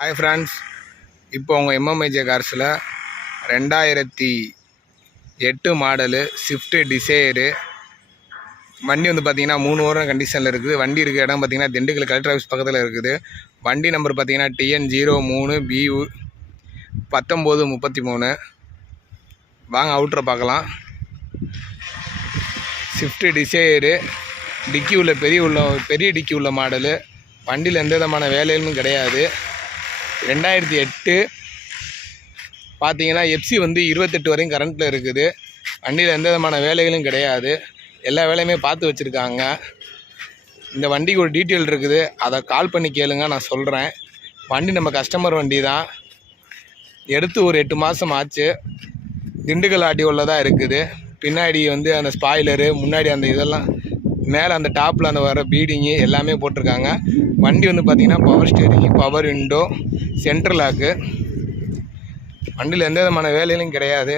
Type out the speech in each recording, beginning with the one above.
Hi friends, இப்போ உங்கள் எம்எம்ஐஜே கார்ஸில் 2008 model Swift Dzire வண்டி வந்து பார்த்திங்கன்னா 3 வாரம் கண்டிஷனில் இருக்குது. வண்டி இருக்க இடம் பார்த்திங்கன்னா திண்டுக்கல் கலெக்டர் ஆஃபீஸ் பக்கத்தில் இருக்குது. வண்டி நம்பர் பார்த்திங்கன்னா TN03BU 1933. வாங்க அவுட்ரை பார்க்கலாம். ஸ்விஃப்ட்டு டிசைரு டிக்கி உள்ள பெரிய டிக்கி உள்ள மாடலு. வண்டியில் எந்த விதமான வேலைகளும் கிடையாது. 2008 பார்த்தீங்கன்னா எஃப்சி வந்து 28 வரையும் கரண்ட்டில் இருக்குது. வண்டியில் எந்த விதமான வேலைகளும் கிடையாது. எல்லா வேலையுமே பார்த்து வச்சுருக்காங்க. இந்த வண்டிக்கு ஒரு டீட்டெயில் இருக்குது, அதை கால் பண்ணி கேளுங்க, நான் சொல்கிறேன். வண்டி நம்ம கஸ்டமர் வண்டி தான். எடுத்து ஒரு 8 மாதம் ஆச்சு. திண்டுக்கல் ஆர்டிஓவில் தான் இருக்குது. பின்னாடி வந்து அந்த ஸ்பாய்லரு, முன்னாடி அந்த இதெல்லாம், மேலே அந்த டாப்பில் அந்த வர பீடிங்கு எல்லாமே போட்டிருக்காங்க. வண்டி வந்து பார்த்திங்கன்னா power steering, power window, central lock. வண்டியில் எந்த விதமான வேலையிலும் கிடையாது.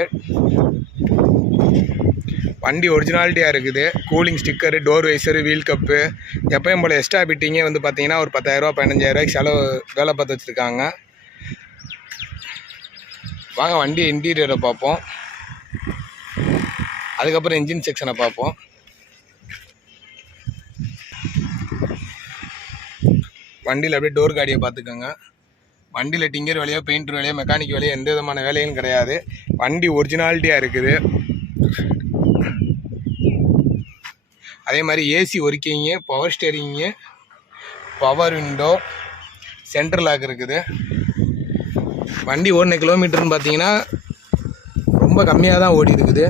வண்டி ஒரிஜினாலிட்டியாக இருக்குது. Cooling sticker, door visor, wheel cup, எப்பயும் போல் எக்ஸ்ட்ரா பிட்டிங்கே வந்து பார்த்திங்கன்னா ஒரு 10,000 15,000 செலவு வேலை பார்த்து வச்சுருக்காங்க. வாங்க வண்டி இன்டீரியரை பார்ப்போம், அதுக்கப்புறம் இன்ஜின் செக்ஷனை பார்ப்போம். வண்டியில் அப்படியே டோர் காடியை பார்த்துக்கோங்க. வண்டியில் டிங்கர் வேலையோ, பெயிண்டர் வேலையோ, மெக்கானிக் வேலையோ எந்த விதமான வேலையும் கிடையாது. வண்டி ஒரிஜினாலிட்டியாக இருக்குது. அதே மாதிரி AC working, power steering, power window, central lock இருக்குது. வண்டி ஓடின கிலோமீட்டர்னு பார்த்தீங்கன்னா ரொம்ப கம்மியாக தான் ஓடி இருக்குது.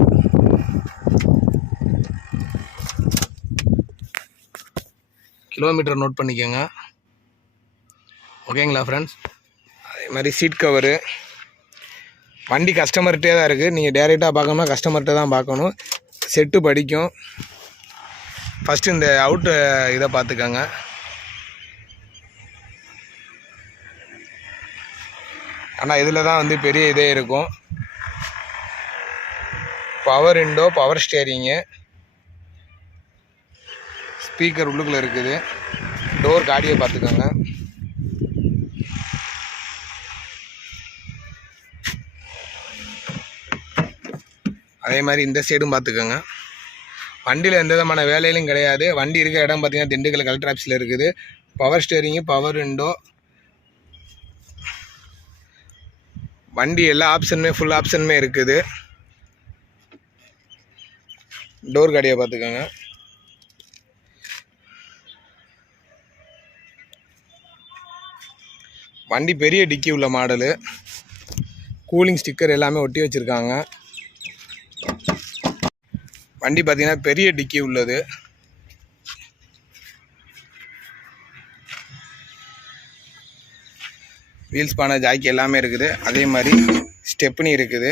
கிலோமீட்டர் நோட் பண்ணிக்கோங்க, ஓகேங்களா ஃப்ரெண்ட்ஸ். அதே மாதிரி சீட் கவரு. வண்டி கஸ்டமர்கிட்டே தான் இருக்குது. நீங்கள் டேரெக்டாக பார்க்கணுன்னா கஸ்டமர்கிட்ட தான் பார்க்கணும். செட்டு படிக்கும். ஃபஸ்ட்டு இந்த அவுட்டு இதை பார்த்துக்கோங்க. ஆனால் இதில் தான் வந்து பெரிய இதே இருக்கும். Power window, power steering, speaker உள்ளுக்குள்ளே இருக்குது. டோர் காடியை பார்த்துக்கோங்க. அதே மாதிரி இந்த சைடும் பார்த்துக்கோங்க. வண்டியில் எந்த விதமான வேலையிலும் கிடையாது. வண்டி இருக்கிற இடம் பார்த்திங்கன்னா திண்டுக்கல் கலெக்டர் ஆஃபீஸில் இருக்குது. பவர் ஸ்டேரிங்கு, பவர் விண்டோ, வண்டி எல்லா ஆப்ஷனுமே ஃபுல் ஆப்ஷனுமே இருக்குது. டோர் காடியை பார்த்துக்கோங்க. வண்டி பெரிய டிக்கி உள்ள மாடலு. கூலிங் ஸ்டிக்கர் எல்லாமே ஒட்டி வச்சுருக்காங்க. வண்டி பார்த்திங்கன்னா பெரிய டிக்கி உள்ளது. வீல்ஸ் பானை, ஜாக்கி எல்லாமே இருக்குது. அதே மாதிரி ஸ்டெப்னி இருக்குது.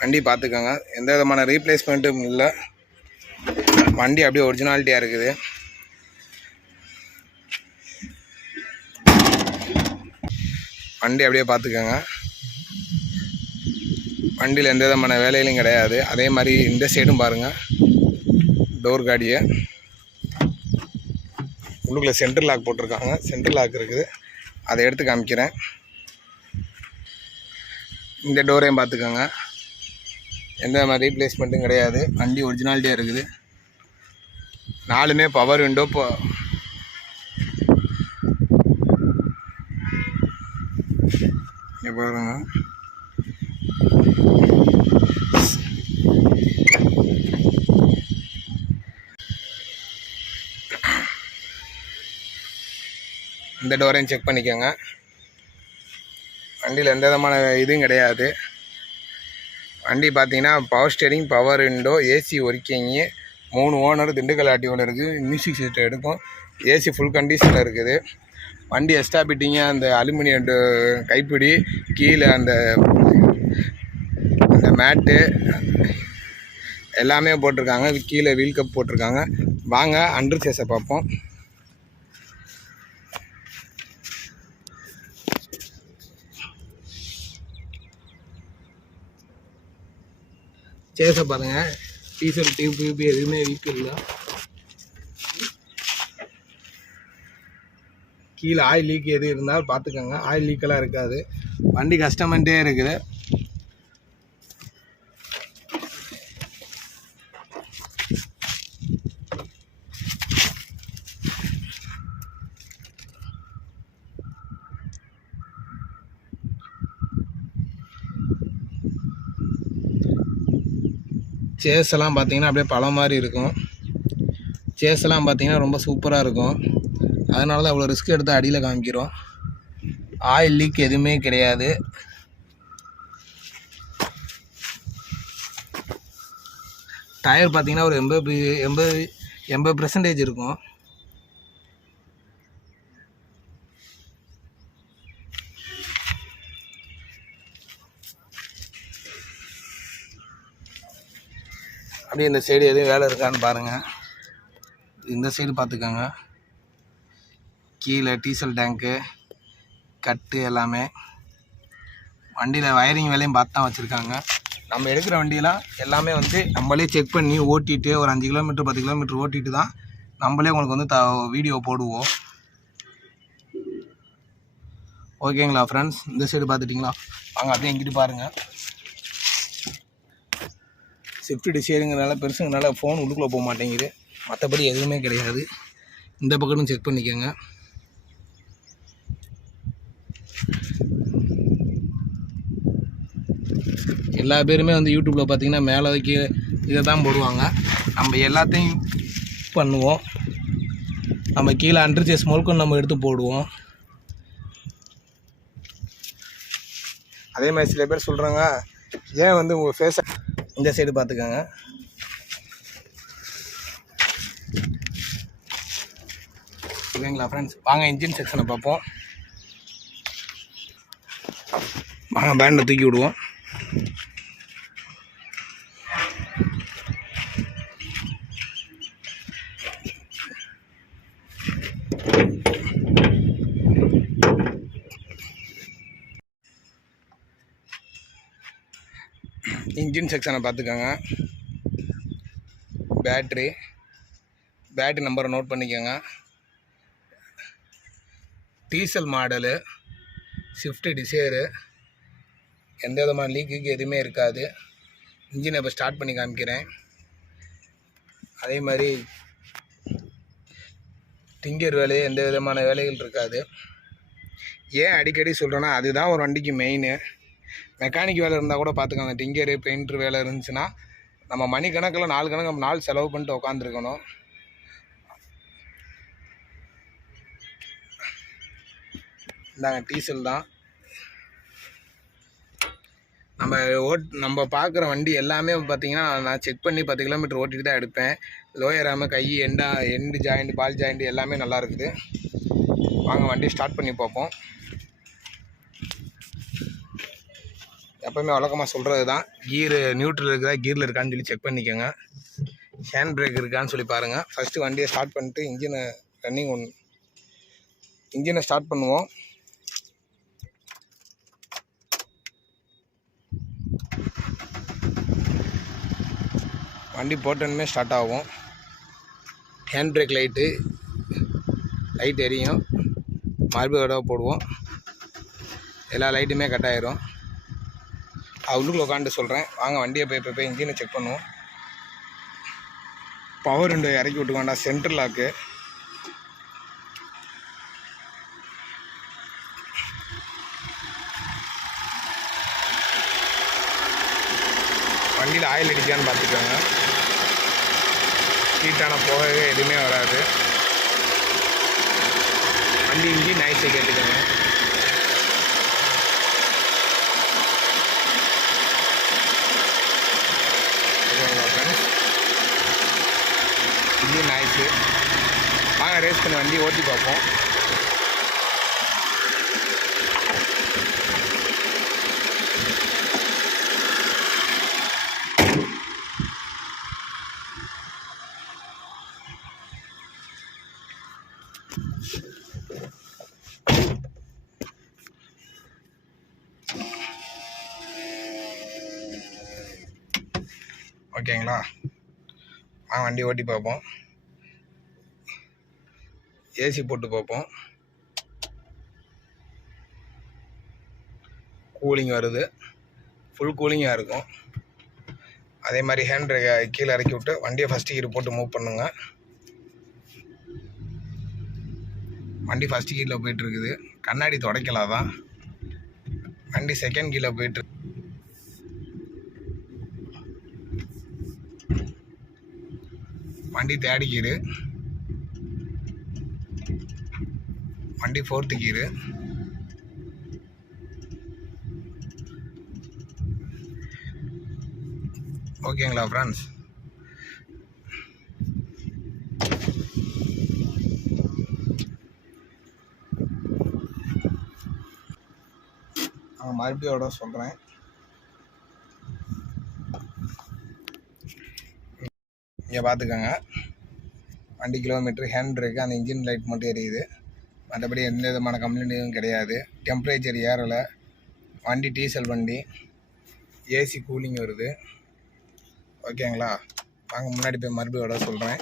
வண்டி பார்த்துக்கோங்க, எந்த விதமான ரீப்ளேஸ்மெண்ட்டும் இல்லை. வண்டி அப்படியே ஒரிஜினாலிட்டியாக இருக்குது. வண்டி அப்படியே பார்த்துக்கோங்க. வண்டியில் எந்த விதமான வேலையிலும் கிடையாது. அதே மாதிரி இந்த சைடும் பாருங்கள், டோர் காடியை உள்ளுக்குள்ளே சென்ட்ரல் லாக் போட்டிருக்காங்க. சென்ட்ரல் லாக் இருக்குது, அதை எடுத்து காமிக்கிறேன். இந்த டோரையும் பார்த்துக்கோங்க, எந்த மாதிரி ரீப்ளேஸ்மெண்ட்டும் கிடையாது. வண்டி ஒரிஜினாலிட்டியாக இருக்குது. 4மே பவர் விண்டோ. பாருங்க, இந்த டோரையும் செக் பண்ணிக்கோங்க. வண்டியில் எந்த விதமான இதுவும் கிடையாது. வண்டி பார்த்தீங்கன்னா power steering, power window, AC working, 3 owner, Dindigul ஆர்டிஓவில் இருக்குது. மியூசிக் சிஸ்டம் எடுக்கும். ஏசி ஃபுல் கண்டிஷனில் இருக்குது. வண்டி எக்ஸ்ட்ரா பிட்டிங்க, அந்த அலுமினியம் கைப்பிடி, கீழே அந்த மேட்டு எல்லாமே போட்டிருக்காங்க. கீழே வீல் கப் போட்டிருக்காங்க. வாங்க அண்டர் சேஸை பார்ப்போம். சேஸை பாருங்கள், டீசல் டியூப் எதுவுமே வீக் இல்லை. கீழே ஆயில் லீக் எது இருந்தாலும் பார்த்துக்கோங்க. ஆயில் லீக்கெல்லாம் இருக்காது. வண்டி கஸ்டமர்ட்டே இருக்குது. சேஸெல்லாம் பார்த்தீங்கன்னா அப்படியே பழம் மாதிரி இருக்கும். சேஸெல்லாம் பார்த்தீங்கன்னா ரொம்ப சூப்பராக இருக்கும். அதனால தான் அவ்வளோ ரிஸ்க் எடுத்து அடியில் காமிக்கிறோம். ஆயில் லீக் எதுவுமே கிடையாது. டயர் பார்த்தீங்கன்னா ஒரு 80% இருக்கும். அப்படியே இந்த சைடு எதுவும் வேலை இருக்கான்னு பாருங்கள். இந்த சைடு பார்த்துக்கோங்க. கீழே டீசல் டேங்க்கு, கட்டு எல்லாமே. வண்டியில் வயரிங் வேலையும் பார்த்து தான் வச்சுருக்காங்க. நம்ம எடுக்கிற வண்டியெல்லாம் எல்லாமே வந்து நம்மளே செக் பண்ணி ஓட்டிட்டு ஒரு 5 கிலோமீட்டர் 10 கிலோமீட்டர் ஓட்டிட்டு தான் நம்மளே உங்களுக்கு வந்து வீடியோ போடுவோம். ஓகேங்களா ஃப்ரெண்ட்ஸ்? இந்த சைடு பார்த்துட்டிங்களா? வாங்க அப்படியே எங்கிட்டு பாருங்கள். ஸ்விஃப்ட் டிசைருங்கிறனால பெருசுங்கனால ஃபோன் உள்ளுக்குள்ளே போக மாட்டேங்குது. மற்றபடி எதுவுமே கிடையாது. இந்த பக்கமும் செக் பண்ணிக்கோங்க. எல்லா பேருமே வந்து யூடியூப்பில் பார்த்தீங்கன்னா மேலே வைக்க இதை தான் போடுவாங்க. நம்ம எல்லாத்தையும் பண்ணுவோம். நம்ம கீழே அண்டர் சேஸ் முழுக்க நம்ம எடுத்து போடுவோம். அதே மாதிரி சில பேர் சொல்கிறாங்க, ஏன் வந்து உங்கள் ஃபேஸை இந்த சைடு பார்த்துக்கோங்க. ஓகேங்களா ஃப்ரெண்ட்ஸ்? வாங்க இன்ஜின் செக்ஷனை பார்ப்போம். வாங்க பேண்டை தூக்கி விடுவோம். இன்ஜின் செக்ஷனை பார்த்துக்கோங்க. பேட்ரி நம்பரை நோட் பண்ணிக்கோங்க. டீசல் மாடலு, ஸ்விஃப்ட் டிசைரு, எந்த விதமான லீக்குக்கு எதுவுமே இருக்காது. இன்ஜினை இப்போ ஸ்டார்ட் பண்ணி காமிக்கிறேன். அதே மாதிரி டிங்கர் வேலை எந்த விதமான வேலைகள் இருக்காது. ஏன் அடிக்கடி சொல்கிறேன்னா அதுதான் ஒரு வண்டிக்கு மெயின். மெக்கானிக் வேலை இருந்தால் கூட பார்த்துக்கோங்க. டிங்கரு பெயிண்ட்ரு வேலை இருந்துச்சுன்னா நம்ம மணிக்கணக்கில் நாள் செலவு பண்ணிட்டு உட்காந்துருக்கணும். இந்தாங்க டீசல் தான். நம்ம பார்க்குற வண்டி எல்லாமே பார்த்திங்கன்னா நான் செக் பண்ணி 10 கிலோமீட்டர் ஓட்டிட்டு தான் எடுப்பேன். லோயராமல் கை எண்டு ஜாயிண்ட் பால் ஜாயிண்ட் எல்லாமே நல்லா இருக்குது. வாங்க வண்டி ஸ்டார்ட் பண்ணி பார்ப்போம். எப்போவுமே வழக்கமாக சொல்கிறது தான், கீரு நியூட்ரல் இருக்குதா கீரில் இருக்கான்னு சொல்லி செக் பண்ணிக்கோங்க. ஹேண்ட் பிரேக் இருக்கான்னு சொல்லி பாருங்கள். ஃபஸ்ட்டு வண்டியை ஸ்டார்ட் பண்ணிட்டு இன்ஜினை ஸ்டார்ட் பண்ணுவோம். வண்டி போட்டோன்னே ஸ்டார்ட் ஆகும். ஹேண்ட் பிரேக் லைட் எரியும். மறுபடியும் தடவை போடுவோம். எல்லா லைட்டுமே கட் ஆயிரும். உள்ளுக்குள்ள உட்காந்து சொல்கிறேன். வாங்க வண்டியை போய் இன்ஜினை செக் பண்ணுவோம். பவர் விண்டோ இறக்கி விட்டுக்கோண்டா. Central lock. வண்டியில் ஆயில் அடிக்கான்னு பார்த்துக்கோங்க. ஹீட்டான போகவே எதுவுமே வராது. வண்டி இன்ஜின் நாய்ஸை கேட்டுக்கோங்க. Engine noise. வாங்க ரேஸ் பண்ணி வண்டி ஓட்டி பார்ப்போம். ஓகேங்களா? வண்டி ஓட்டி பார்ப்போம். ஏசி போட்டு பார்ப்போம். கூலிங் வருது, ஃபுல் கூலிங்காக இருக்கும். அதே மாதிரி ஹேண்ட் பிரேக்கை கீழே இறக்கி விட்டு வண்டியை ஃபஸ்ட்டு கீர் போட்டு மூவ் பண்ணுங்க. வண்டி ஃபஸ்ட்டு கீரில் போயிட்டுருக்குது. கண்ணாடி துடைக்கலாம் தான். வண்டி செகண்ட் கீரில் போயிட்டுருக்கு. வண்டி தேர்ட் கீரு. வண்டி ஃபோர்த்து கீரு. ஓகேங்களா ஃப்ரெண்ட்ஸ்? மறுபடியோட சொல்கிறேன். இங்கே பார்த்துக்கோங்க, வண்டி கிலோமீட்டர், ஹேண்ட் பிரேக்கு, அந்த இன்ஜின் லைட் மட்டும் எரியுது. மற்றபடி எந்த விதமான கம்ப்ளைண்ட்டும் கிடையாது. டெம்பரேச்சர் ஏறலை. வண்டி டீசல் வண்டி, ஏசி கூலிங் வருது. ஓகேங்களா? வாங்க முன்னாடி போய் மறுபடியோட சொல்கிறேன்.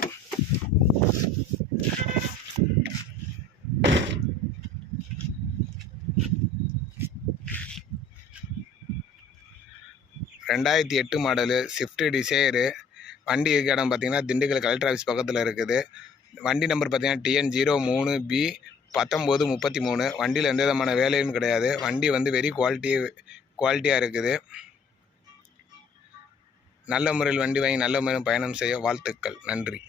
ரெண்டாயிரத்தி 8 மாடலு ஸ்விஃப்ட் டிசைரு. வண்டி இருக்க இடம் பார்த்தீங்கன்னா திண்டுக்கல் கலெக்டர் ஆஃபீஸ் பக்கத்தில் இருக்குது. வண்டி நம்பர் பார்த்தீங்கன்னா TN03B 1933. வண்டியில் எந்த விதமான வேலையும் கிடையாது. வண்டி வந்து வெரி குவாலிட்டியாக இருக்குது. நல்ல முறையில் வண்டி வாங்கி நல்ல முறையில் பயணம் செய்ய வாழ்த்துக்கள். நன்றி.